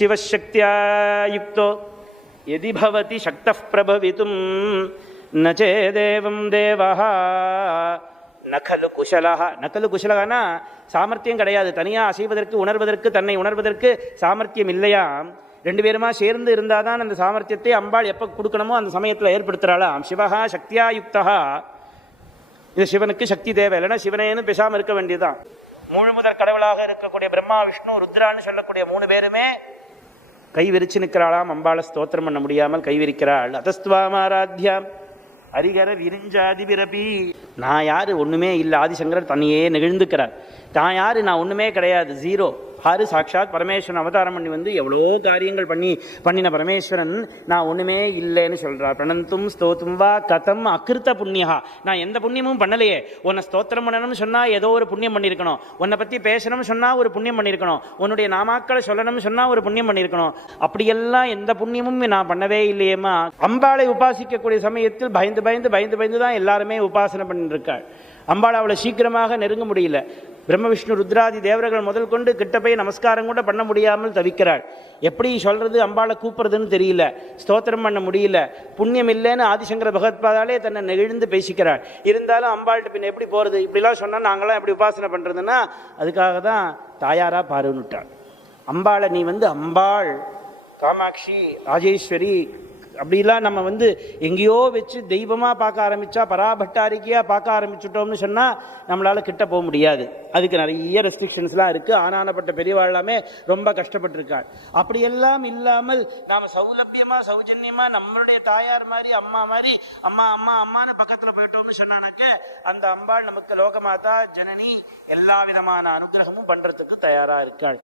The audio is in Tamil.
சிவசக்தியா யுக்தோ யதி பவதி சக்தः பிரபவிதும் ந சேதேவம் தேவஹ நகலு குஷலஹ. நகலு குஷலஹனா சாமர்த்தியம் கிடையாது, தனியாக அசைவதற்கு உணர்வதற்கு தன்னை உணர்வதற்கு சாமர்த்தியம் இல்லையா. ரெண்டு பேருமா சேர்ந்து இருந்தால் தான் அந்த சாமர்த்தியத்தை அம்பாள் எப்போ கொடுக்கணுமோ அந்த சமயத்தில் ஏற்படுத்துகிறாளாம். சிவஹா சக்தியா யுக்தா. இது சிவனுக்கு சக்தி தேவை, இல்லைன்னா சிவனேன்னு பேசாமல் இருக்க வேண்டியதுதான். முழு முதற் கடவுளாக இருக்கக்கூடிய பிரம்மா விஷ்ணு ருத்ரான்னு சொல்லக்கூடிய மூணு பேருமே கை விரிச்சு நிற்கிறாளாம். அம்பாளை ஸ்தோத்திரம் பண்ண முடியாமல் கை விரிக்கிறாள். அதஸ்துவாமாராத்யாம் ஹரிகர விரிஞ்சாதி விரபி. நான் யாரு, ஒண்ணுமே இல்லை. ஆதிசங்கரர் தன்னையே நெகிழ்ந்துக்கிறார். நான் யாரு, நான் ஒண்ணுமே கிடையாது, ஜீரோ. ஆறு சாட்சாத் பரமேஸ்வரன் அவதாரம் பண்ணி வந்து எவ்வளோ காரியங்கள் பண்ணின பரமேஸ்வரன் நான் ஒண்ணுமே இல்லைன்னு சொல்றார். பிரணந்தும் ஸ்தோத்தும் வா கதம் அகிருத்த புண்ணியா. நான் எந்த புண்ணியமும் பண்ணலையே. உன்னை ஸ்தோத்திரம் பண்ணணும்னு சொன்னா ஏதோ ஒரு புண்ணியம் பண்ணியிருக்கணும், உன்னை பத்தி பேசணும்னு சொன்னா ஒரு புண்ணியம் பண்ணியிருக்கணும், உன்னுடைய நாமாக்களை சொல்லணும்னு சொன்னா ஒரு புண்ணியம் பண்ணியிருக்கணும். அப்படியெல்லாம் எந்த புண்ணியமும் நான் பண்ணவே இல்லையேம்மா. அம்பாளை உபாசிக்கக்கூடிய சமயத்தில் பயந்து பயந்து பயந்து பயந்து தான் எல்லாருமே உபாசனை பண்ணிட்டு இருக்காள். அம்பாள் அவளை சீக்கிரமாக நெருங்க முடியல. பிரம்ம விஷ்ணு ருத்ராதி தேவர்கள் முதல் கொண்டு கிட்ட போய் நமஸ்காரம் கூட பண்ண முடியாமல் தவிக்கிறாள். எப்படி சொல்றது, அம்பாளை கூப்பிடுறதுன்னு தெரியல, ஸ்தோத்திரம் பண்ண முடியல. புண்ணியம் இல்லைன்னு ஆதிசங்கர பகவத்பாதாலே தன்னை நெகிழ்ந்து பேசிக்கிறாள். இருந்தாலும் அம்பாள்கிட்ட பின்ன எப்படி போறது, இப்படிலாம் சொன்னா நாங்களாம் எப்படி உபாசனை பண்றதுன்னா அதுக்காக தான் தாயாரா பாருன்னுட்டாள். அம்பாளை நீ அம்பாள் காமாட்சி ராஜேஸ்வரி அப்படிலாம் நம்ம எங்கேயோ வச்சு தெய்வமாக பார்க்க ஆரம்பித்தா, பராபட்டாரிக்கையாக பார்க்க ஆரம்பிச்சுட்டோம்னு சொன்னால் நம்மளால் கிட்ட போக முடியாது. அதுக்கு நிறைய ரெஸ்ட்ரிக்ஷன்ஸ்லாம் இருக்குது. ஆனானப்பட்ட பெரியவாள் எல்லாமே ரொம்ப கஷ்டப்பட்டிருக்காள். அப்படியெல்லாம் இல்லாமல் நாம் சௌலபியமாக சௌஜன்யமாக நம்மளுடைய தாயார் மாதிரி அம்மா மாதிரி அம்மா அம்மா அம்மான்னு பக்கத்தில் போயிட்டோம்னு சொன்னானாக்க அந்த அம்பாள் நமக்கு லோகமாதா ஜனனி எல்லா விதமான அனுகிரகமும் பண்ணுறதுக்கு தயாராக இருக்காள்.